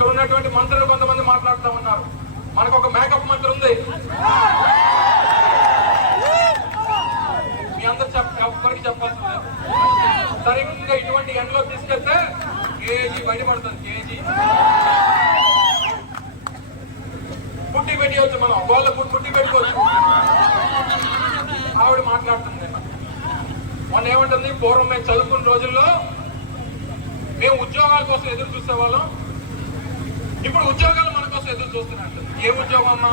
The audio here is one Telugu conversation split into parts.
ఇక్కడ ఉన్నటువంటి మంత్రులు కొంతమంది మాట్లాడుతూ ఉన్నారు. మనకు ఒక మేకప్ మంత్రి ఉంది. మీ అందరు ఎవరికి చెప్పాల్సి లేదు. సరిగ్గా ఇటువంటి ఎండలో తీసుకెళ్తే కేజీ బయటపడుతుంది. కేజీ పుట్టి పెట్టవచ్చు, మనం వాళ్ళ పుట్టి పెట్టుకోవచ్చు. ఆవిడ మాట్లాడుతుంది. మొన్న ఏమంటుంది, పూర్వం మేము చదువుకున్న రోజుల్లో మేము ఉద్యోగాల కోసం ఎదురు చూసేవాళ్ళం, ఇప్పుడు ఉద్యోగాలు మన కోసం ఎదురు చూస్తున్నట్టు. ఏ ఉద్యోగం అమ్మా?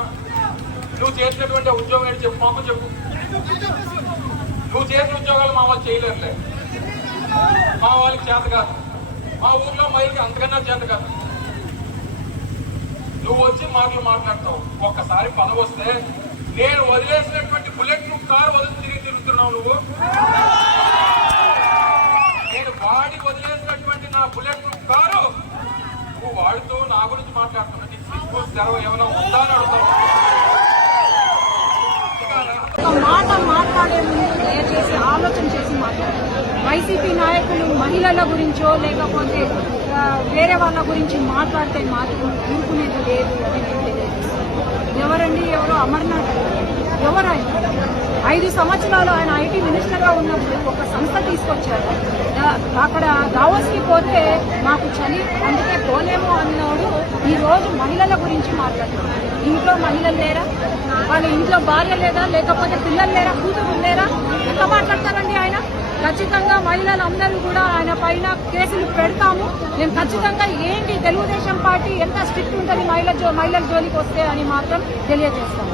నువ్వు చేసినటువంటి ఉద్యోగం ఏంటి చెప్పు, మాకు చెప్పు. నువ్వు చేసిన ఉద్యోగాలు మా వాళ్ళు చేయలేరులే, మా వాళ్ళకి చేత కాదు, మా ఊర్లో మైకి అంతకన్నా చేత కాదు. నువ్వు వచ్చి మాటలు మాట్లాడతావు. ఒక్కసారి పదవి వస్తే నేను వదిలేసినటువంటి బుల్లెట్ ప్రూఫ్ కారు వదిలి తిరుగుతున్నావు నువ్వు. నేను వాడి వదిలేసినటువంటి నా బుల్లెట్ ప్రూఫ్ కారు నువ్వు వాడుతూ నా గురించి మాట్లాడుతున్నా. నీకు సిగ్గు సెలవు ఏమైనా ఉందా అని అడుగుతావు. మాట మాట్లాడే ముందు దయచేసి ఆలోచన చేసి మాట్లాడారు. వైసీపీ నాయకులు మహిళల గురించో లేకపోతే వేరే వాళ్ళ గురించి మాట్లాడితే మాత్రం ఊరుకునేది లేదు అని నేను తెలియజేస్తాను. ఎవరండి? ఎవరో అమర్నాథ్ ఎవరు? ఆయన 5 సంవత్సరాలు ఆయన ఐటీ మినిస్టర్ గా ఉన్నప్పుడు ఒక సంస్థ తీసుకొచ్చారు. అక్కడ దావోస్ కి పోతే మాకు చలి అందుకే పోలేము అన్నోడు ఈ రోజు మహిళల గురించి మాట్లాడుతున్నారు. ఇంట్లో మహిళలు లేరా? వాళ్ళ ఇంట్లో భార్య లేదా? లేకపోతే పిల్లలు లేరా? కూతురు లేరా? ఎంత మాట్లాడతారండి ఆయన? ఖచ్చితంగా మహిళలందరూ కూడా ఆయన పైన కేసులు పెడతాము. మేము ఖచ్చితంగా ఏంటి తెలుగుదేశం పార్టీ ఎంత స్ట్రిక్ట్ ఉంటుంది మహిళల జోలికి వస్తే అని మాత్రం తెలియజేస్తాము.